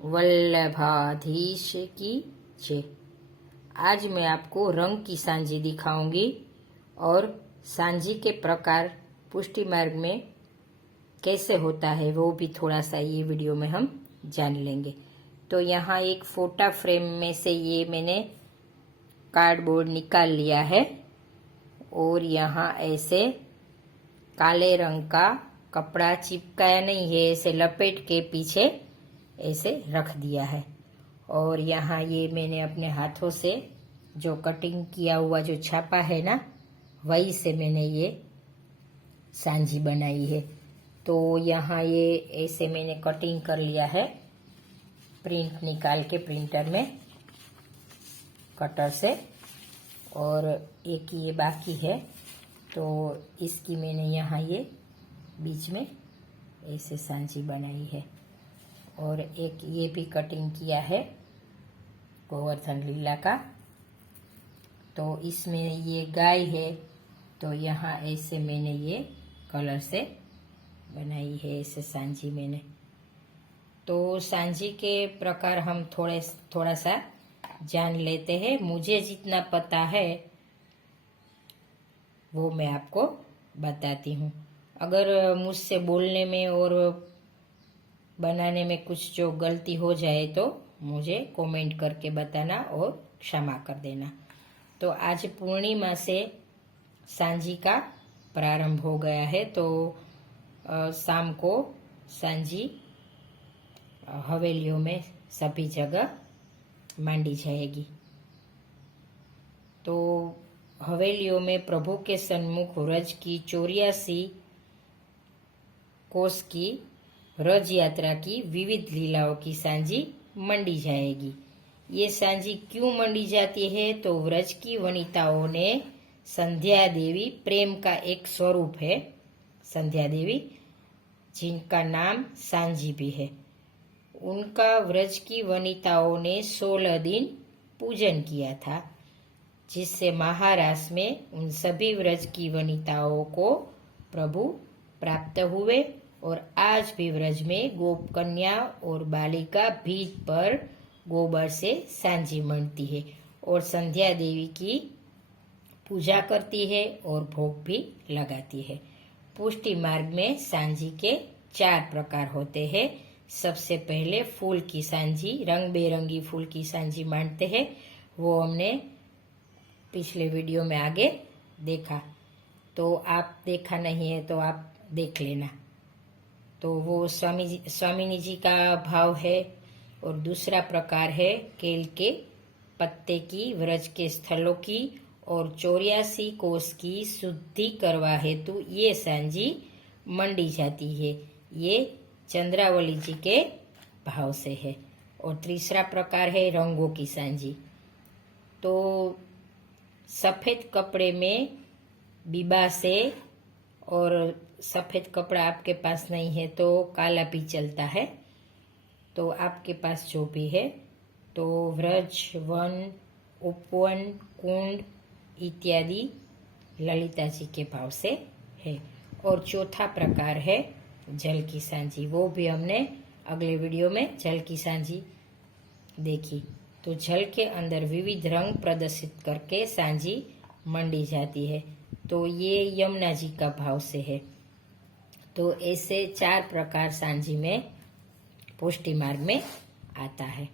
वल्लभाधीश की जय। आज मैं आपको रंग की सांझी दिखाऊंगी और सांझी के प्रकार पुष्टि मार्ग में कैसे होता है वो भी थोड़ा सा ये वीडियो में हम जान लेंगे। तो यहाँ एक फोटो फ्रेम में से ये मैंने कार्डबोर्ड निकाल लिया है और यहाँ ऐसे काले रंग का कपड़ा चिपकाया नहीं है, ऐसे लपेट के पीछे ऐसे रख दिया है। और यहाँ ये मैंने अपने हाथों से जो कटिंग किया हुआ जो छापा है ना, वही से मैंने ये सांझी बनाई है। तो यहाँ ये ऐसे मैंने कटिंग कर लिया है, प्रिंट निकाल के प्रिंटर में कटर से। और एक ये बाकी है, तो इसकी मैंने यहाँ ये बीच में ऐसे सांझी बनाई है। और एक ये भी कटिंग किया है गोवर्धन लीला का। तो इसमें ये गाय है, तो यहाँ ऐसे मैंने ये कलर से बनाई है ऐसे सांझी मैंने। तो सांझी के प्रकार हम थोड़ा सा जान लेते हैं। मुझे जितना पता है वो मैं आपको बताती हूँ। अगर मुझसे बोलने में और बनाने में कुछ जो गलती हो जाए तो मुझे कमेंट करके बताना और क्षमा कर देना। तो आज पूर्णिमा से सांझी का प्रारंभ हो गया है, तो शाम को सांझी हवेलियों में सभी जगह मांडी जाएगी। तो हवेलियों में प्रभु के सन्मुख व्रज की 84 कोस की रज यात्रा की विविध लीलाओं की सांझी मंडी जाएगी। ये सांझी क्यों मंडी जाती है? तो व्रज की वनिताओं ने संध्या देवी, प्रेम का एक स्वरूप है संध्या देवी, जिनका नाम सांझी भी है, उनका व्रज की वनिताओं ने 16 दिन पूजन किया था, जिससे महाराष्ट्र में उन सभी व्रज की वनिताओं को प्रभु प्राप्त हुए। और आज भी व्रज में गोप कन्या और बालिका भीत पर गोबर से सांझी मनती है और संध्या देवी की पूजा करती है और भोग भी लगाती है। पुष्टि मार्ग में सांझी के 4 प्रकार होते हैं। सबसे पहले फूल की सांझी, रंग बेरंगी फूल की सांझी मानते हैं, वो हमने पिछले वीडियो में आगे देखा। तो आप देखा नहीं है तो आप देख लेना। तो वो स्वामिनी जी का भाव है। और दूसरा प्रकार है केल के पत्ते की, व्रज के स्थलों की और 84 कोस की शुद्धि करवा हेतु ये सांझी मंडी जाती है। ये चंद्रावली जी के भाव से है। और तीसरा प्रकार है रंगों की सांझी। तो सफेद कपड़े में बीबा से, और सफेद कपड़ा आपके पास नहीं है तो काला भी चलता है। तो आपके पास जो भी है, तो व्रज, वन, उपवन, कुंड इत्यादि ललिता जी के भाव से है। और चौथा प्रकार है जल की सांझी, वो भी हमने अगले वीडियो में जल की सांझी देखी। तो जल के अंदर विविध रंग प्रदर्शित करके सांझी मंडी जाती है। तो ये यमुना जी का भाव से है। तो ऐसे 4 प्रकार सांझी में पुष्टि मार्ग में आता है।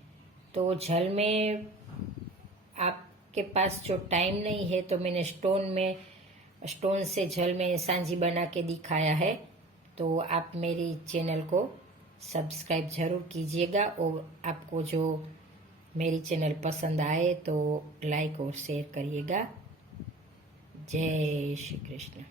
तो जल में आपके पास जो टाइम नहीं है तो मैंने स्टोन से जल में सांझी बना के दिखाया है। तो आप मेरी चैनल को सब्सक्राइब जरूर कीजिएगा और आपको जो मेरी चैनल पसंद आए तो लाइक और शेयर करिएगा। जय श्री कृष्ण।